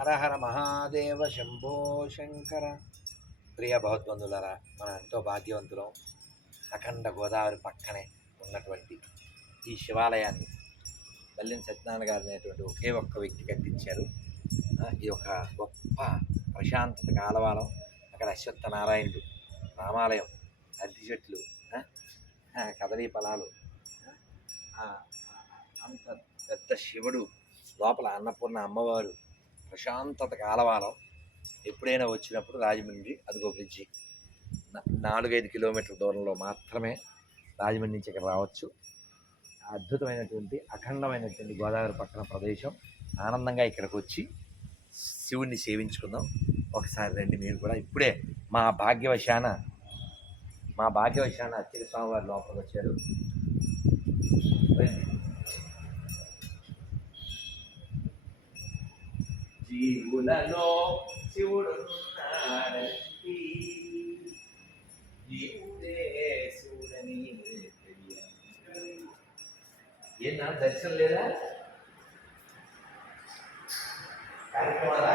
హర హర మహాదేవ శంభో శంకర. ప్రియ భగవద్బంధులారా, మనం ఎంతో భాగ్యవంతులం. అఖండ గోదావరి పక్కనే ఉన్నటువంటి ఈ శివాలయాన్ని మల్లిని సత్యనారాయణ గారు అనేటువంటి ఒకే ఒక్క వ్యక్తి కట్టించారు. ఇది ఒక గొప్ప ప్రశాంతత కాలవాలం. అక్కడ అశ్వత్థ నారాయణుడు, రామాలయం, అరటి చెట్లు, కదలీ ఫలాలు, అంత పెద్ద శివుడు, లోపల అన్నపూర్ణ అమ్మవారు, ప్రశాంతత కాలవాలం. ఎప్పుడైనా వచ్చినప్పుడు రాజమండ్రి అదిగో బ్రిడ్జి 4-5 కిలోమీటర్ల దూరంలో మాత్రమే రాజమండ్రి నుంచి ఇక్కడ రావచ్చు. అద్భుతమైనటువంటి అఖండమైనటువంటి గోదావరి పక్కన ప్రదేశం. ఆనందంగా ఇక్కడికి వచ్చి శివుణ్ణి సేవించుకుందాం. ఒకసారి రండి మీరు కూడా. ఇప్పుడే మా భాగ్యవశాన అచ్చరి స్వామివారి లోపలికి వచ్చారు. జీవులలో శివుడున్నాడంటి, జీవుడే శివుడని ఏనా దర్శనం లేదా? కార్యక్రమాలా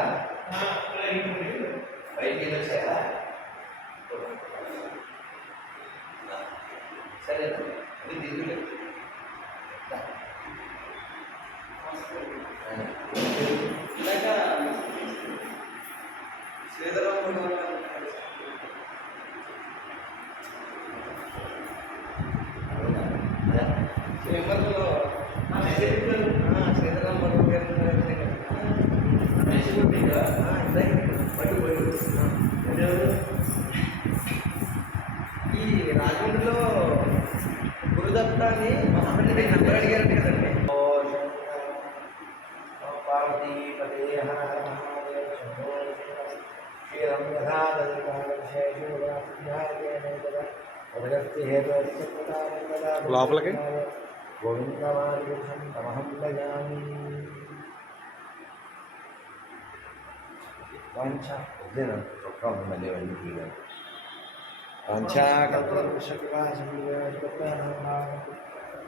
బయటికి వచ్చారా? సరే దిగులే ఈ రాజమండ్రిలో గురుదత్తాన్ని మహామంత్రి నెంబర్ అడిగారంట కదండి. లోపలికి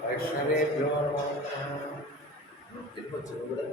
వైష్ణవేభ్యో కూడా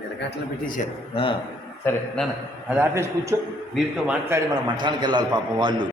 నిలకట్టలు పెట్టేశారు. సరే నాన్న, అది ఆపేసి కూర్చో. వీరితో మాట్లాడి మనం మఠానికి వెళ్ళాలి పాపం వాళ్ళు.